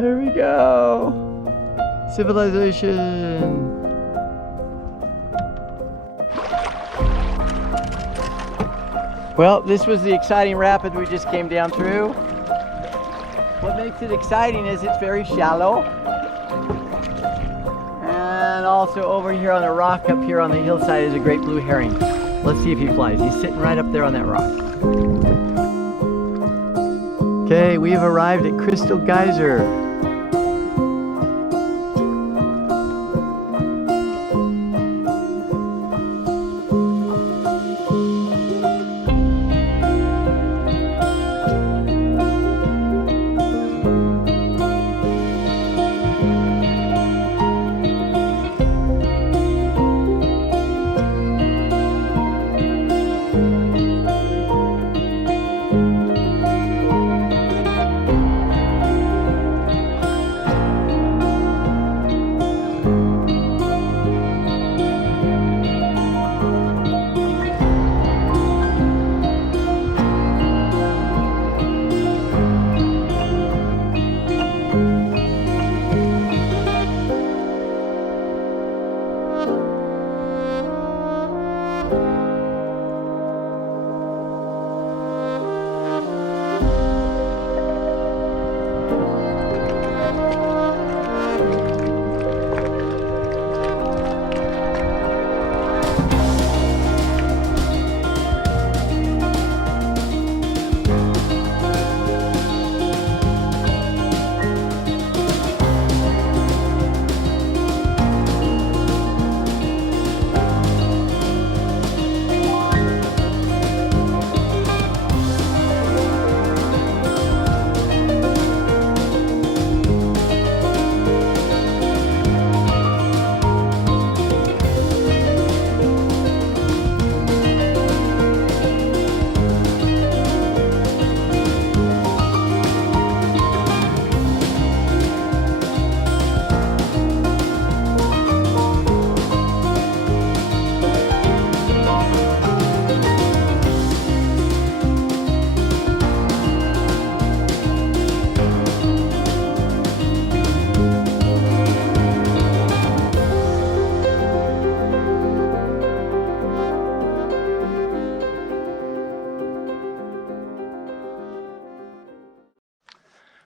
There we go. Civilization. Well, this was the exciting rapid we just came down through. What makes it exciting is it's very shallow. And also over here on the rock up here on the hillside is a great blue heron. Let's see if he flies. He's sitting right up there on that rock. Okay, we've arrived at Crystal Geyser.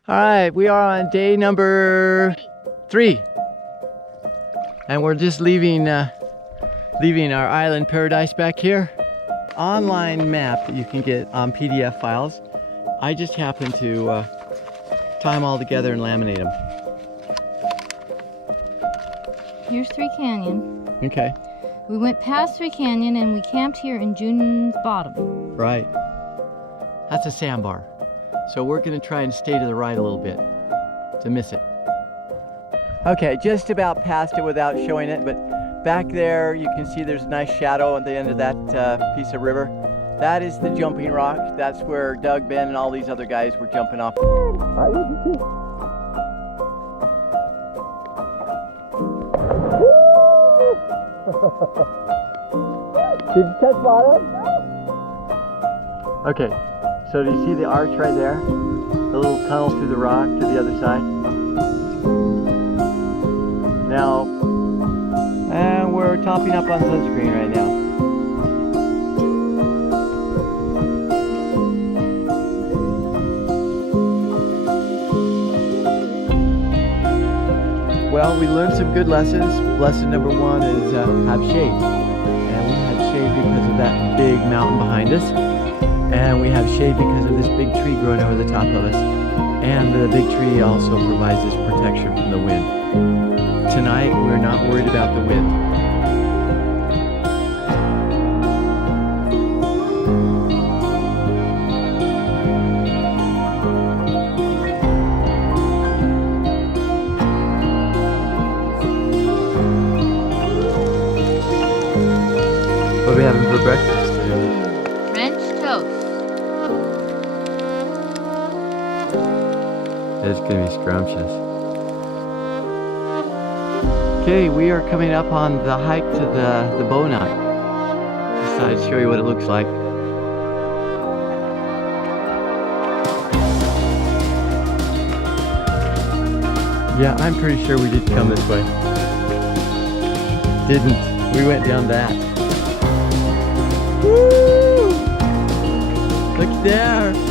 All right, we are on day number 3. And we're just leaving our island paradise back here. Online map that you can get on PDF files. I just happen to tie them all together and laminate them. Here's Three Canyon. Okay. We went past Three Canyon and we camped here in June's Bottom. Right. That's a sandbar. So we're gonna try and stay to the right a little bit to miss it. Okay, just about past it without showing it, but back there you can see there's a nice shadow at the end of that piece of river. That is the jumping rock. That's where Doug, Ben, and all these other guys were jumping off. I would too. Did you touch bottom? Okay. So do you see the arch right there? The little tunnel through the rock to the other side? Now, and we're topping up on sunscreen right now. Well, we learned some good lessons. Lesson number 1 is have shade. And we had shade because of that big mountain behind us. And we have shade because of this big tree growing over the top of us. And the big tree also provides us protection from the wind. Tonight, we're not worried about the wind. What are we having for breakfast today? French toast. It's gonna be scrumptious. Okay, we are coming up on the hike to the Bow Knot. Decided to show you what it looks like. Yeah, I'm pretty sure we did come this way. Didn't. We went down that. Woo! Look there.